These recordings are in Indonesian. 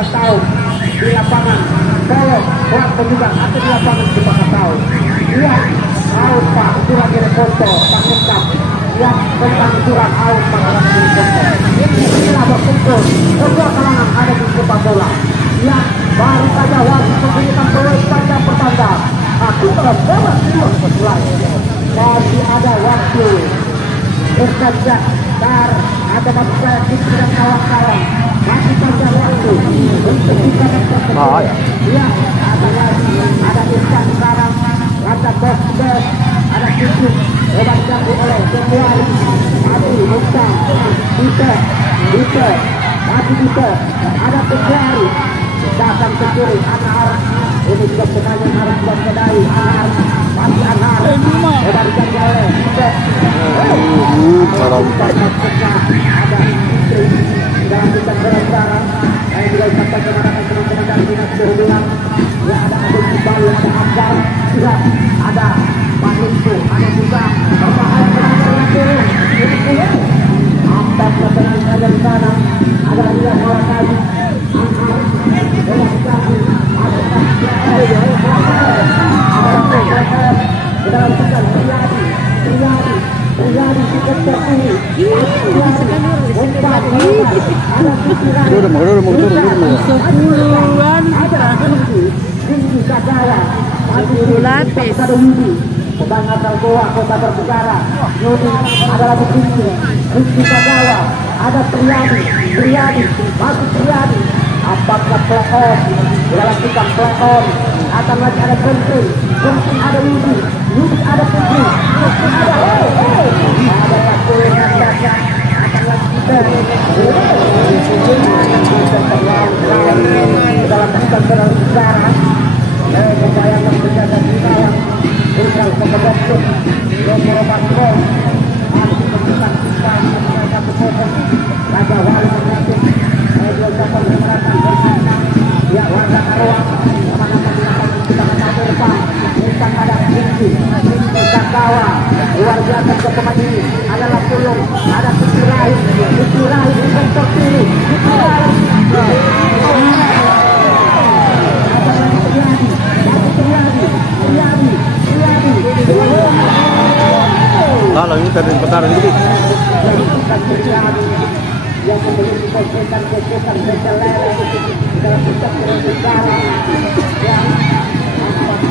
Tahu di lapangan Polo Buat Pejugang atau di lapangan di Tahu. Iya, out Pak, itu lagi foto Pak Lengkap yang tentang surat out Pak lagi foto. Inilah berkumpul kedua kalangan ada di sepak bola. Ya, baru saja wasit memberikan peluang tanda pertanda. Aku telah bawa silang sebelah. Masih ada waktu berkaca dar ada masalah dan kawan-kawan. Masih saja waktu untuk kita berkumpul. Ya, ada lagi, ada Irfan sekarang, ada bos, ada Kicik, obat jangkut oleh Januari, Adi, Muntah, Dito, ada Januari, datang ke kiri, Anar, ini juga semuanya harus berkedai, Anar, masih Anar, obat jangkut oleh Dito, ada Istri, dan kita sekarang, saya juga ucapkan kepada teman-teman dari dinas perhubungan, ya ada Agung Kembali, ada Abdal, juga ada Pak Rintu, ada juga berbahaya penanganan turun, Abdal berada di sana, ada lagi yang orang tadi, dalam tekan Priyadi cukup terpilih. Lapis. Kebanyakan Goa Kota Berbicara. Adalah begini. Rizky Kagawa. Ada Priyadi. Masuk Priyadi. Apakah play-on? Dilakukan play-on. Akan lagi ada Gentry ada Yudi ada Putri, ada satu yang datang. Akan lagi kita dalam kesempatan sekarang. Membayangkan penjaga kita yang berikan kebebasan nomor patrol masih memberikan kita mereka berfokus Raja Wali mengatur dia ucapkan kemeratan ya warga Karawang sama-sama dilakukan kita mencapai depan tentang ada Rizky Kagawa luar biasa ke pemain ini adalah Pulung ada Rizky Rahim bukan terpilih kalau ini dari putaran ini yang memiliki konsultan berkelele dalam pusat negara yang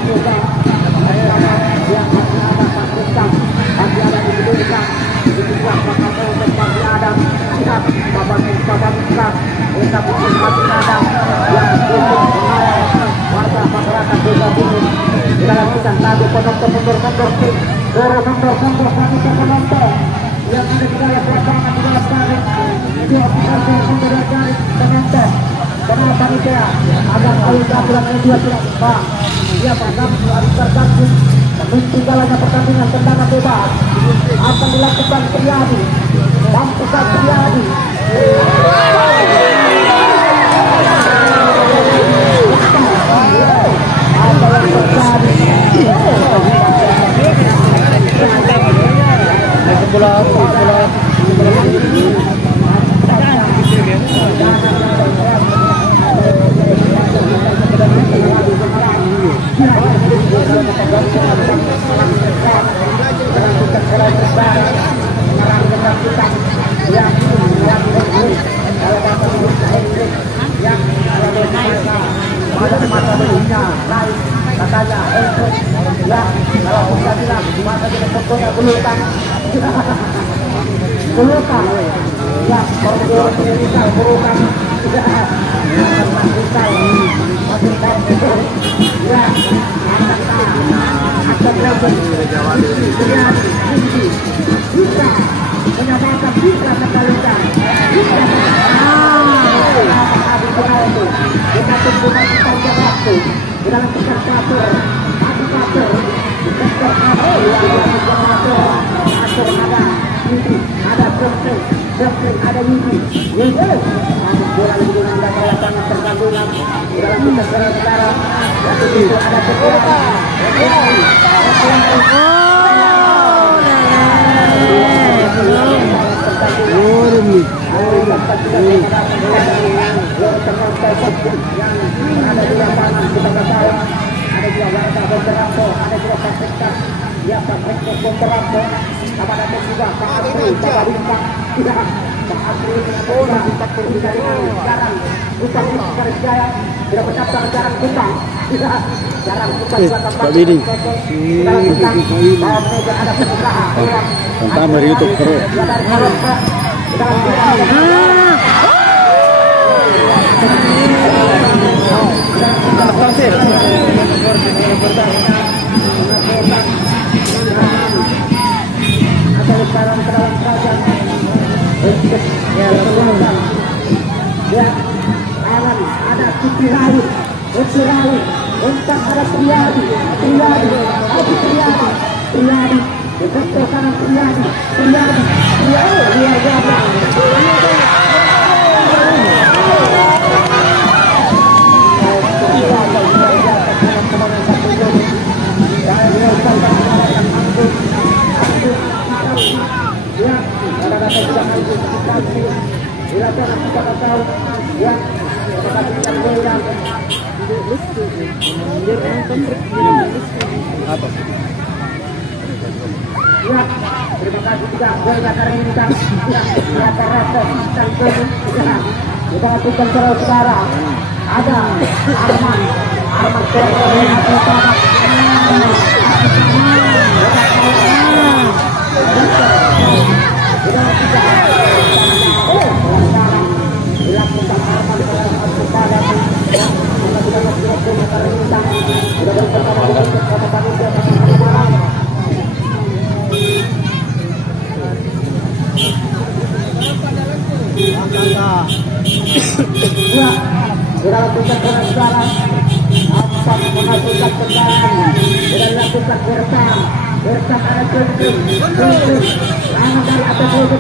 juga yang fakultas masih ada di Indonesia itu juga fakultas masih ada siap bapak kita masih ada yang warga masyarakat juga bingung dalam kita tadi penonton mundur kami ke penonton yang ada di dalam lapangan di dalam garis dia mundur garis penonton panitia agar kalau gabungan yang dia tidak Pak dia bahkan harus tergabung mengikuti jalannya pertandingan tendangan bebas akan dilakukan Priyadi dan pusat Priyadi apa yang terjadi bola katanya ya kalau bisa bilang masa kita fotonya gelutan ya kalau kita berukan ya bisa menyamakan bisa kembalikan kita tunggu saja waktu di dalam kesempatan sektor ada Jeffrey ada Yudi bola dengan lapangan pertandingan di dalam kesempatan sekarang itu ada yang ada di lapangan kita ketahui ada juga warga beberapa, ada juga Pak ya Pak Rektor beberapa, sama ada juga Pak Asri, Pak Bintang, tidak Pak Asri sekarang bukan Jaya tidak mendaftar jarang Kupang, tidak jarang Kupang Pak Bini. ada pengusaha Tantang dari YouTube terus. ada Siti Rawi, ada Priyadi, Dokter kanan Priyadi, ya, terima kasih juga Boya Karintang, kita lakukan saudara ada Arman ya, kita lakukan sekarang apa menghasilkan tendangan, kita lakukan bersama ada kunci, tangan dari atas kunci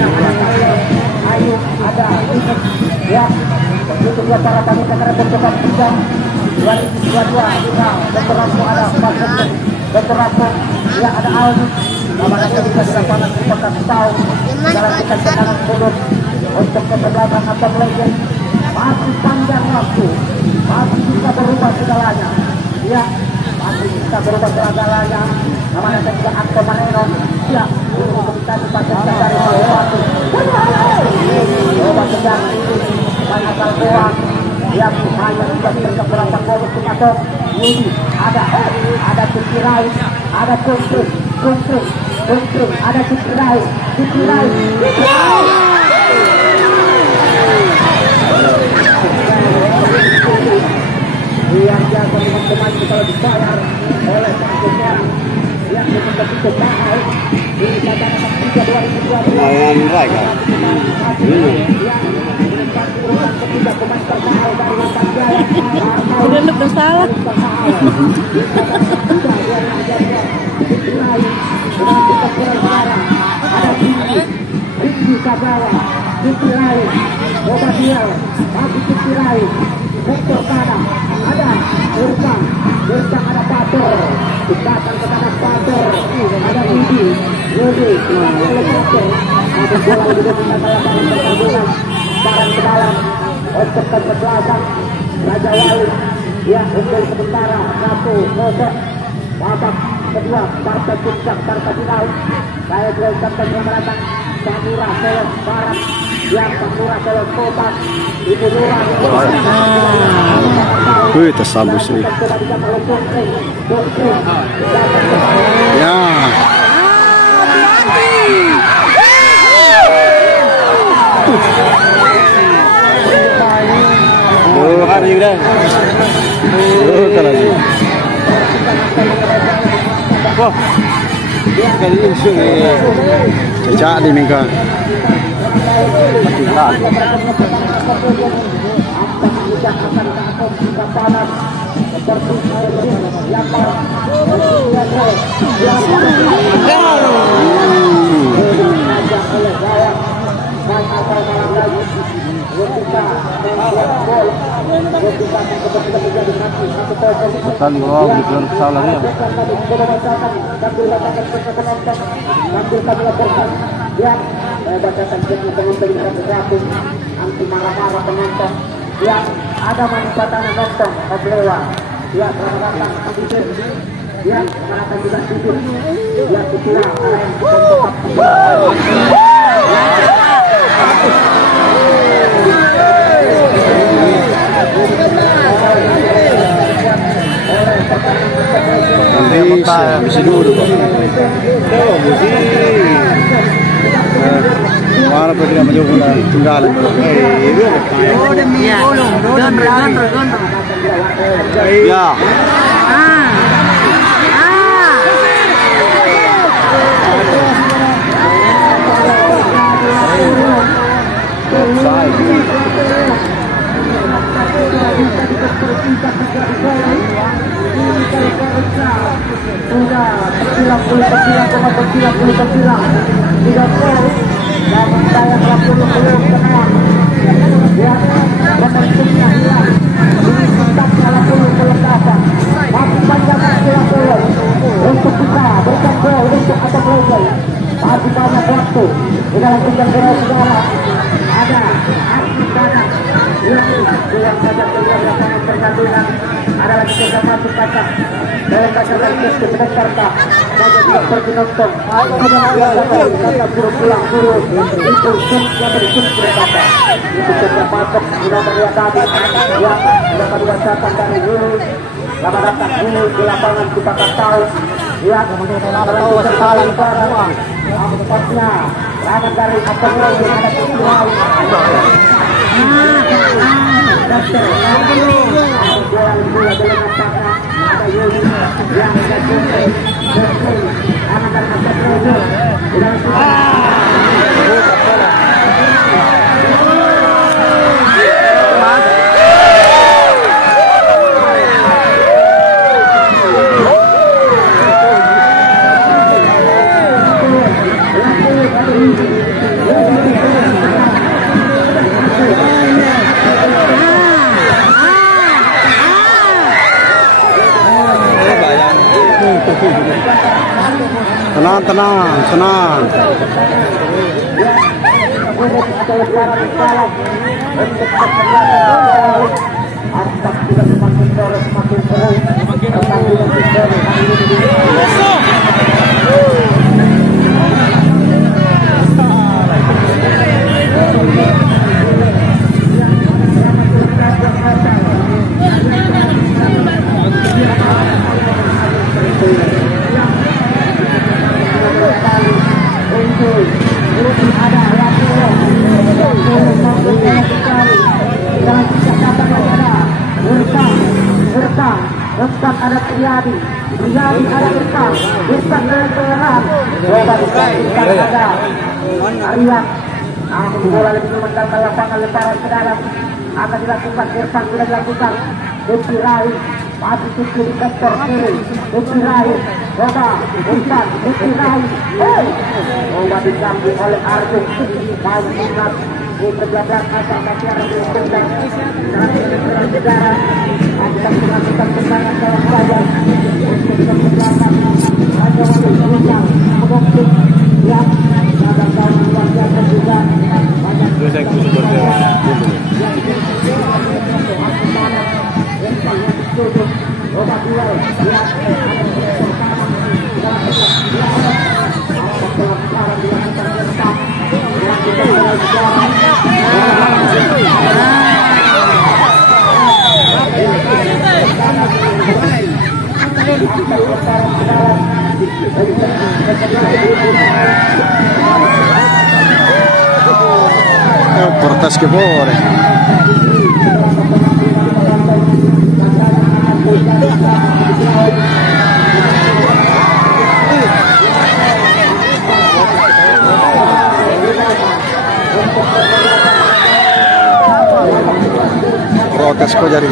ada ayo ada ya untuk para panitia karena berdebat sidang 2022 kita beberapa ada beberapa ya ada Aldi namanya kita di lapangan pekan tahu dalam kita tendangan bodoh untuk kesebelasan atau legend masih panjang waktu masih bisa berubah segalanya ya masih bisa berubah segalanya namanya juga Akto Maneno ya untuk kita dipakai dari waktu coba sedang banyak hal doang yang hanya juga berapa gol atau ini ada Tukirai ada Kuntung ada Tukirai yang jago teman-teman kita dibayar oleh pasukan yang betul-betul mahal di Patahan 3 2022 udah lu bersalah ada Rizky Kagawa Tukirai Obadiel Bagi Tukirai Sektor kanan ada Bersang ada Pator datang ke kanan Pator ada Yudi ada Pator ada bola juga kita lakukan pertandingan sekarang ke dalam untuk kesebelasan Raja Wali ya untuk sementara 1-0 babak kedua partai puncak partai final saya jelaskan pemerintah Pantura Selos Barat yang Pantura Selos Kota Ibu Nurah Wih, tersambung sih. Ya. Oh, hari udah. Oh, lagi. Wah. Kali ini sih. Cecak di Mega. Mati Kali wow, bukan salah ya. Anti marah-marah penonton yang ada manfaatan nonton oblewa ya selamat datang kondisi ya akan juga tidur ya kecil nanti bisa dulu Pak. Mana pergi nama jauh lah, tinggal. Ya. untuk kita berikan gol untuk atau global masih banyak waktu di dalam tinggal saudara ada aksi banyak yang saja keluar lapangan pertandingan ada lagi tiga masuk kaca dalam kaca lanjut ke Jakarta saja tidak pergi nonton kata suruh pulang suruh itu yang berikut berkata itu sudah masuk di nomor 2 tadi yang dapat dirasakan dari dulu selamat datang dulu di lapangan kita akan tahu ya kalau terpalang barang tempatnya lawan dari apa lagi ada kutulau dokter jualan gula dalam lapangan ada Yuli yang ada Jumri anak dan apa tenang. Ustaz ada Priyadi ada Ustaz dari Peran ada Arya bola lebih meninggalkan lapangan lemparan ke dalam akan dilakukan Irfan sudah dilakukan Depi Rai masih tujuh di sektor kiri Depi Rai coba Ustaz Depi Rai coba diambil oleh Arjun main ingat di pejabat asal masyarakat diuntungkan dengan sejarah akan melakukan tendangan dalam pelajar untuk keselamatan hanya wali perusahaan mengumpul yang pada tahun luar biasa juga banyak obat duel yang Portas que bore. Protes kok jadi.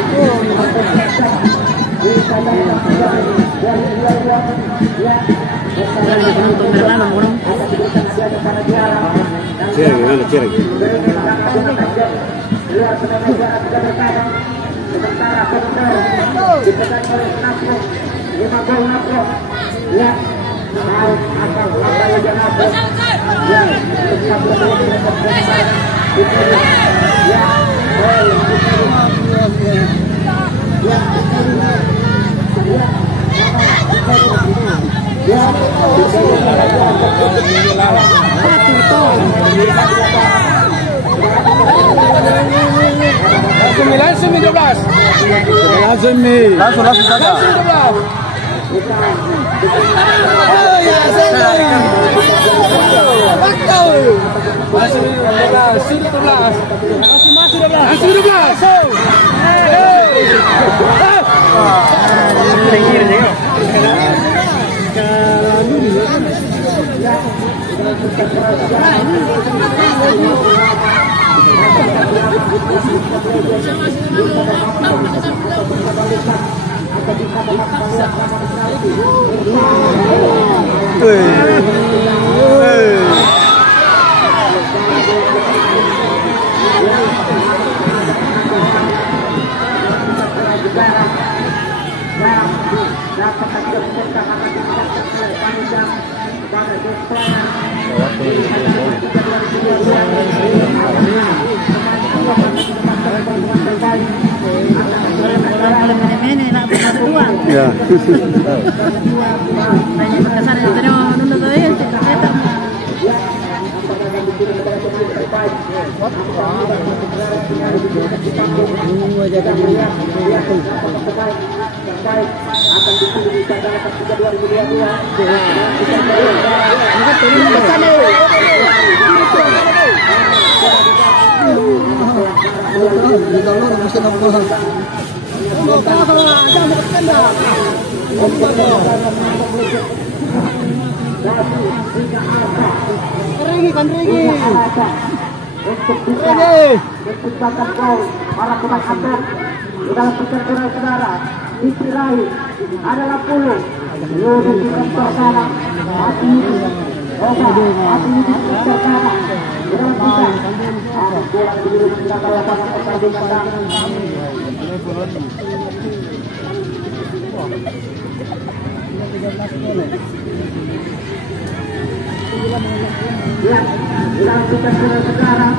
menciptakan gol para pemain atlet di dalam pertempuran saudara. Di sisi lain adalah Pulu Yudi di sektor kanan, Ati di sektor kanan di dalam tiga. Bola dulu mencapai lapangan pertandingan. Ya, dilakukan sekarang.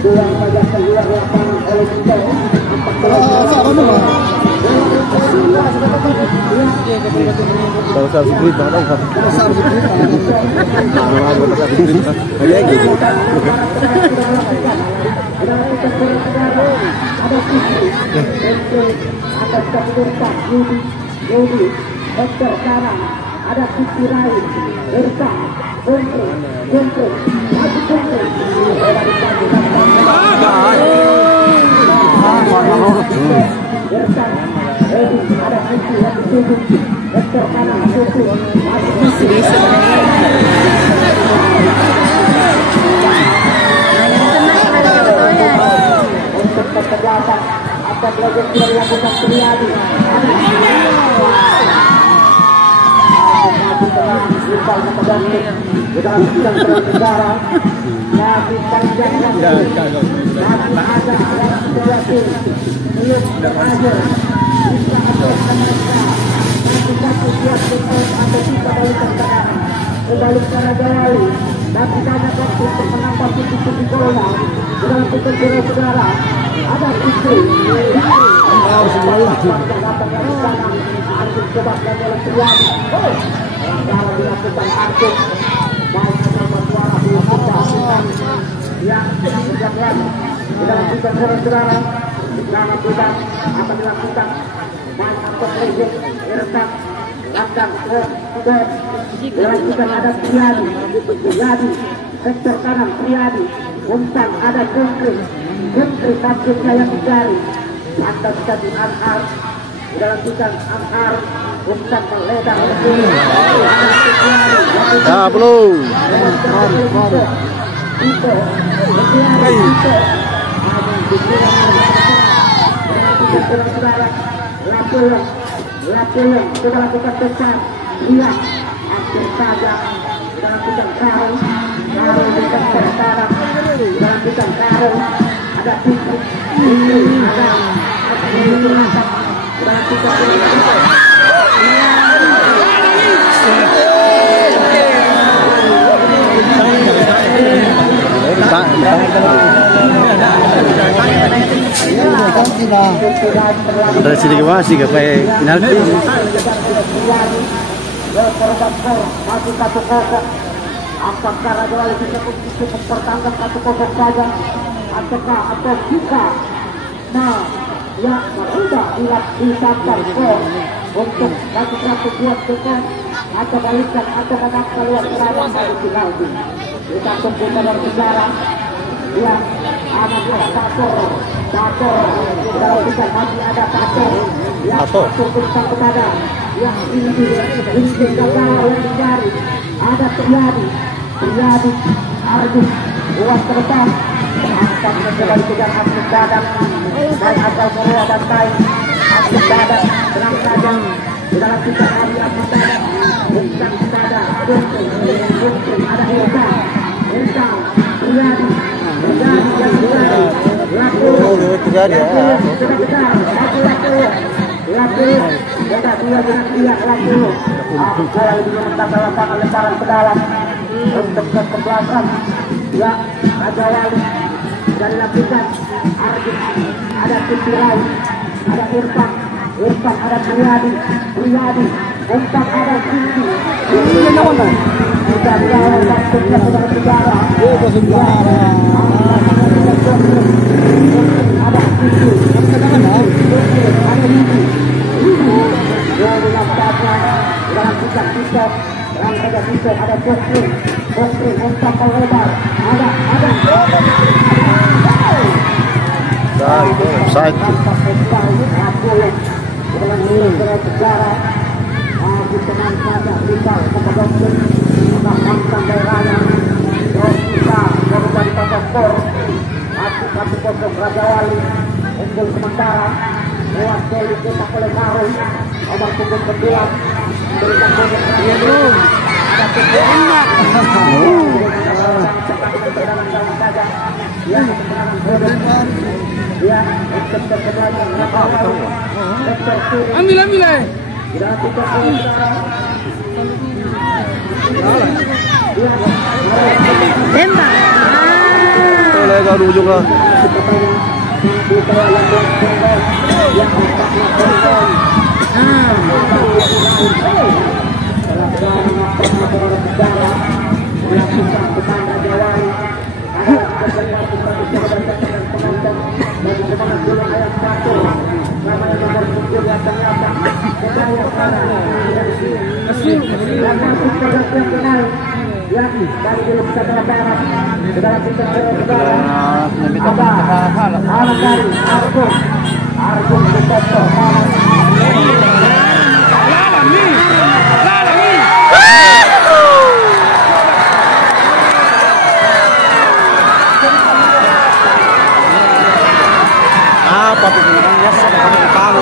Buang pada keluar lapangan oleh kita. Sektor kanan ada sisi lain Irsa Gontre maju Gontre Irsa ada sisi yang dituju sektor kanan Gontre maju untuk pertebatan akan belajar dilakukan Triadi di dalam sidang negara masih panjang masih ada situasi belum berakhir bisa ada satu siap atau bisa kembali ke Jawali dan banyak waktu untuk menambah titik-titik bola di dalam pertempuran saudara. Ada istri coba dalam Triadi dalam dilakukan Artuk baik beberapa suara yang dilakukan di dalam pertempuran saudara. Dalam bidang akan dilakukan baik Artuk Legend Irsak Landang Kuder dilakukan ada Triadi sektor kanan Triadi Untang ada Gontre Sabjid Jaya Mencari atas tadi Anhar dalam bidang Anhar Untang meledak belum itu Lapulung sudah lakukan besar. Iya, hampir saja sudah lakukan karung dengan sekarang sudah lakukan karung. Ada titik ini ada sudah lakukan Ada sedikit masih kayak penalti. masih 1-0. Apakah Raja Wali bisa mempertahankan 1-0 saja atau bisa ya sudah dilakukan skor untuk satu buat skor atau balikan atau menang keluar serangan dari penalti. Kita tunggu kabar sejarah. Ya, anak Tator dalam kita masih ada Tator yang untuk kepada yang ini gagal yang dicari. Ada Triadi Arjun buat ke depan angkat mencoba dikejar Abdul Badak dan asal Korea dan Thai Abdul Badak tenang saja di dalam kita kali Abdul Badak bukan kepada Bukti ada Ilsa Triadi lemparan ke dalam untuk kesebelasan ya Raja Wali dari lapisan Arjun ada Putirai ada Irfan ada Triadi Irfan ada Sindi sudah diawal waktunya sudah sejarah ada Sindi ada dalam pisau dalam ada pisau ada Bokri untuk lebar ada Offside. dalam sejarah kita saja kita kepada menangkan daerahnya terus kita berubah di pasar skor 1-0 Raja Wali unggul sementara lewat dari kita oleh Karung nomor punggung kedua memberikan bonus ada enak ya untuk ambil tembak. Boleh baru juga. Apa tuh namanya? Tahu.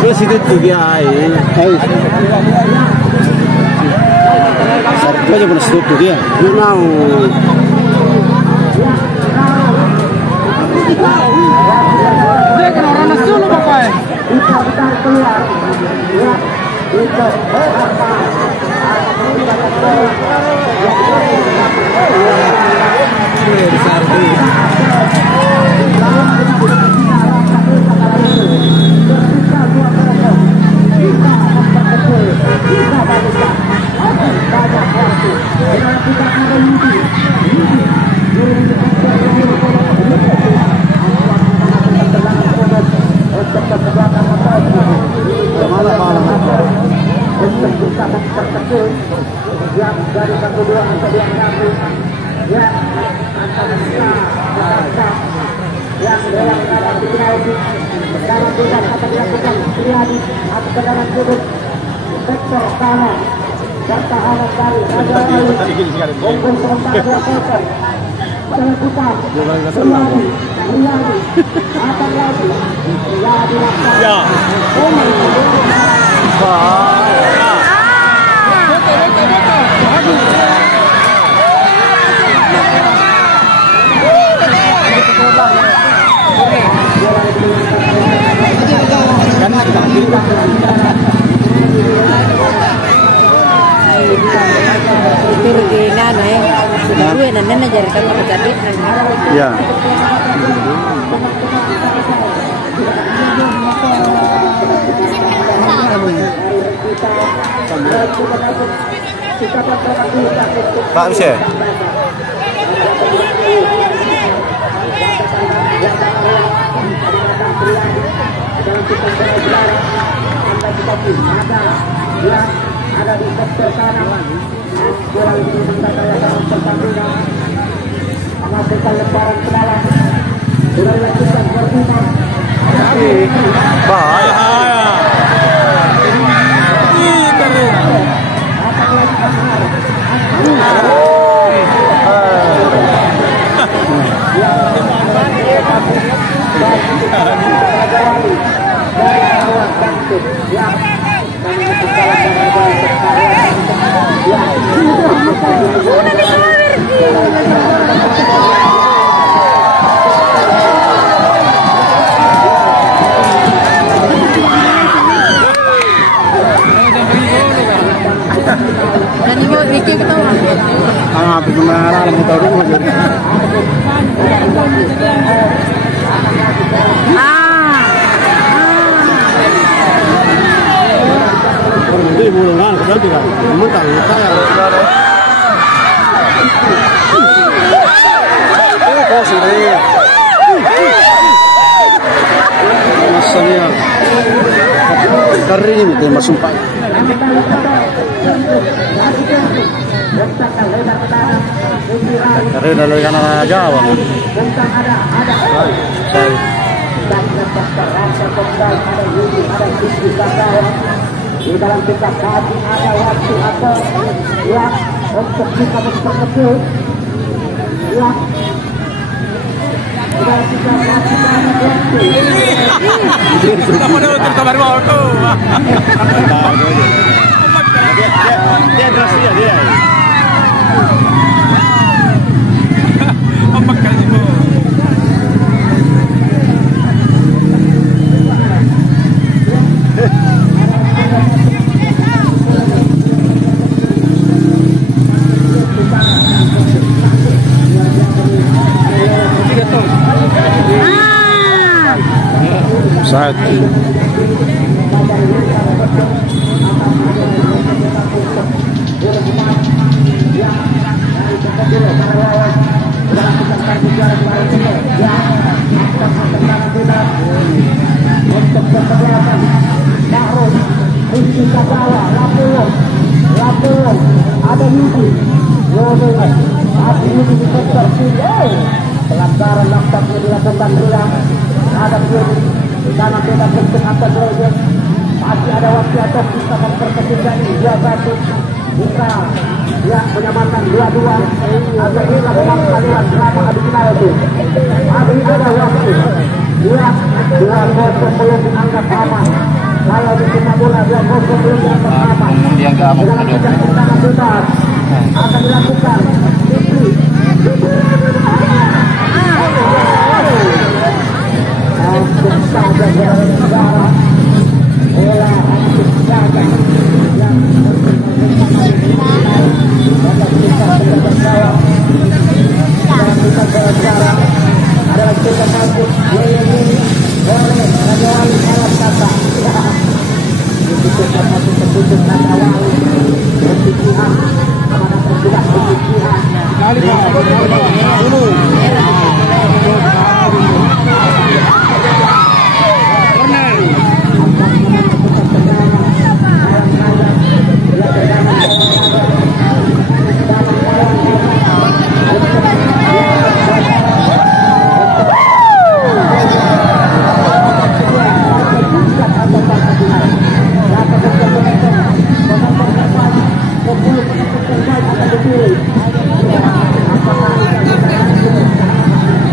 Terus itu tiga air. Sarap aja pernah stop dia. Mau. Dia kan orang nasu lo pakai. Putar keluar. Ya, itu untuk bisa memperkecil yang dari satu dua atau dua satu ya antara kita yang dalam keadaan penalti dalam bebas akan dilakukan Triadi atau tendangan sudut sektor kanan dan tahanan dari Raja Ali unggul sementara 2-0 selanjutnya Triadi akan lagi Triadi Pero di ngano sudah duwe na najarikan ko tadi. Ya. Pak Rusya. ada di sektor kanan bola ini mencapai dalam pertandingan menghasilkan lemparan ke dalam sudah dilakukan berguna Bahaya. Habis mengarah motor dulu. Ini mulungan ke dalam tidak. Mentang saya. Oh, sudah. Masalahnya. Kering itu masuk pak. Karena dari kanan Jawa. Di dalam kita hati ada waktu atau ya untuk kita berkecil ya di dalam kita hati ada waktu. Dia terus dia. Satu. Untuk kesebelasan Ma'ruf Rizky Kasawa Lapulung ada Yudi saat Yudi di sektor kiri pelanggaran nampaknya dilakukan ulang ada Yudi di kanan beda bentuk atas derajat masih ada waktu atau bisa memperkecilkan 2-1 bisa ya menyamakan 2-2 agar kita melakukan selama adu penalti ada waktu dua gol belum dianggap aman. Kalau di sepak bola 2 gol belum dianggap aman. Dalam tidak tendangan bebas akan dilakukan. Untuk saja bola negara, bola untuk saja yang adalah kita satu ini oleh Raja Wali alat kata itu kita satu tertutup Raja Wali pencucian amanah tidak pencucian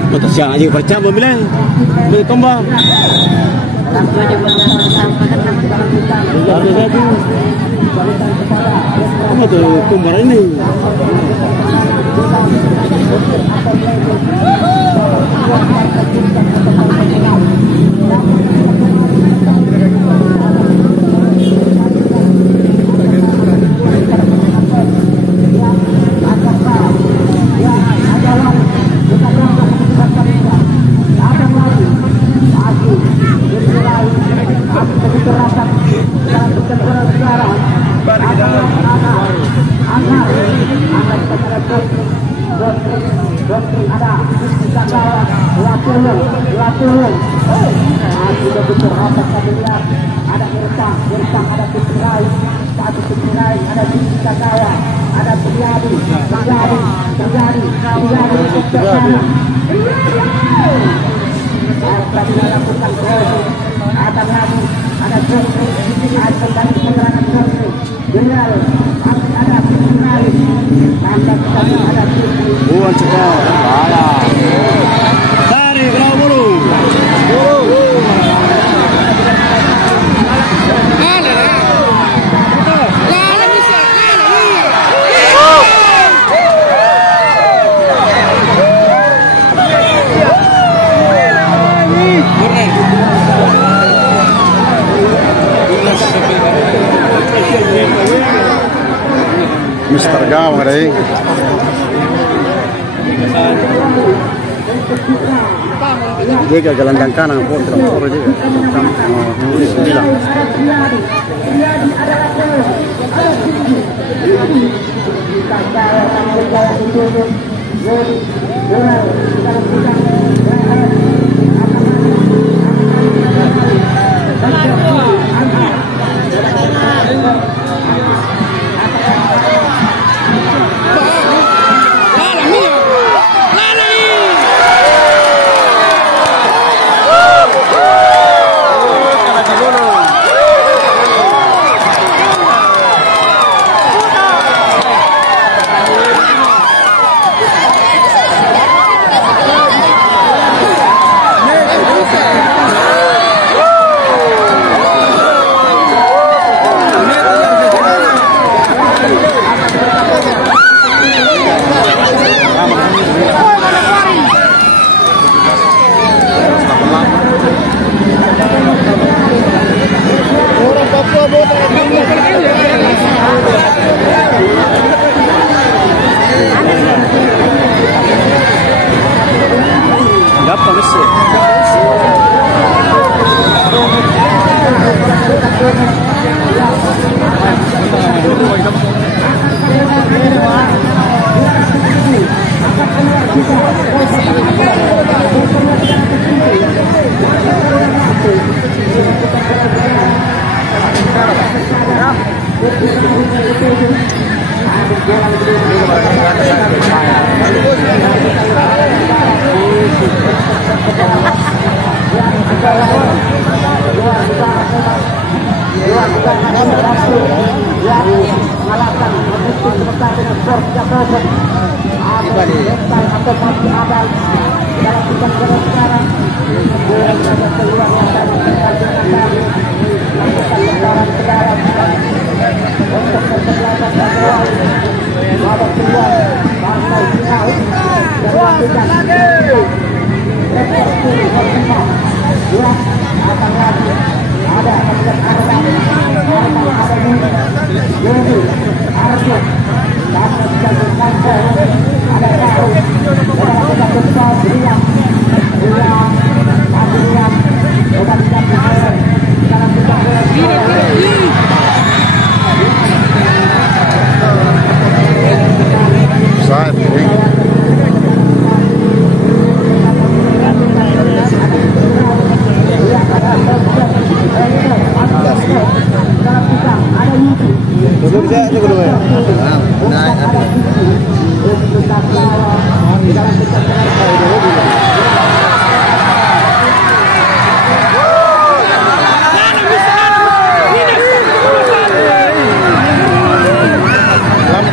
Betul siang aja percaya bilang beli kembang. Apa tuh kembar ini? Buan cepat, kalah. Dari Bulu. Mister Gawang ada ini. Dia ke gelandang kanan pun terlalu juga. Bilang. Gampang sih.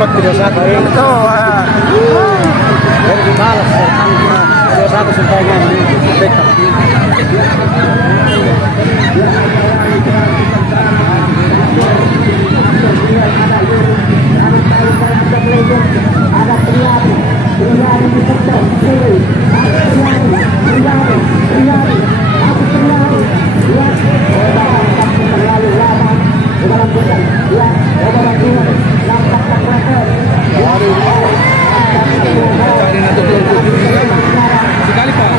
dapat 21 itu. Dari dibalas 21 sampainya di backup. Ada Priyadi di sektor kiri. Priyadi. Sekali Pak.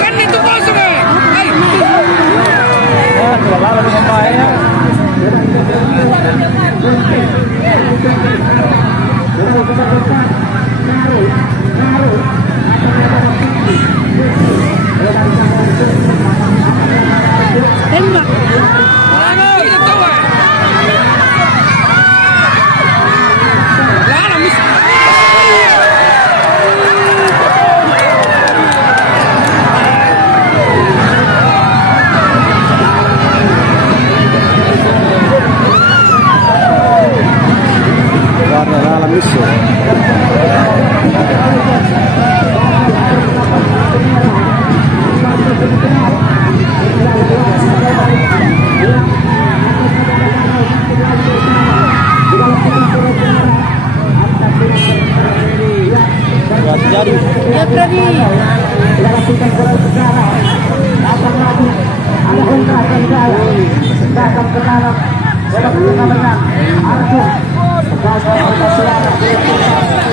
Kan itu kosong ya? Tembak.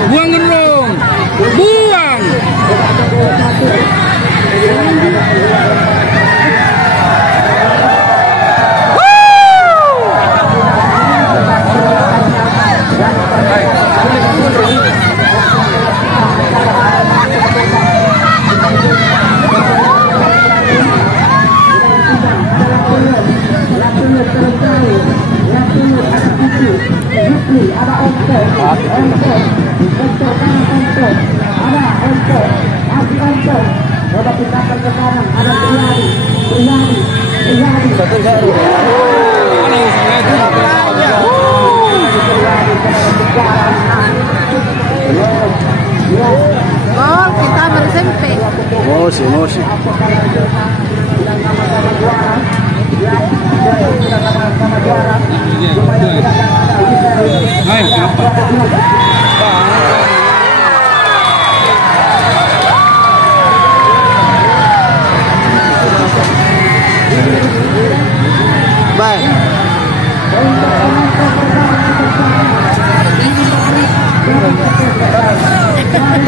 Buang gerung, buang. Gol, kita bersempe. Emosi. Baik.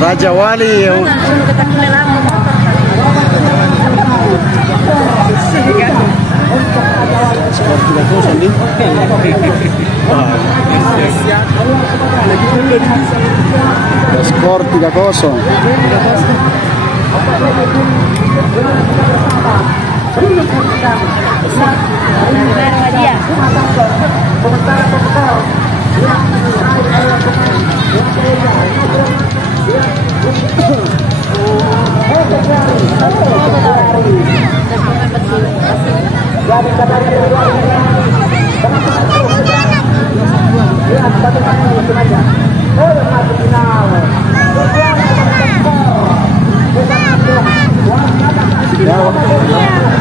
Raja Wali skor 3-0 nih. Skor 3-0.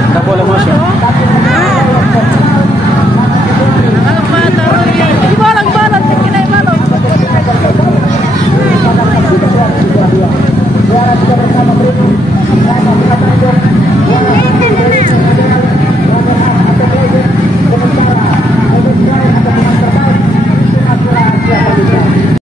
Nggak boleh masuk. Bersama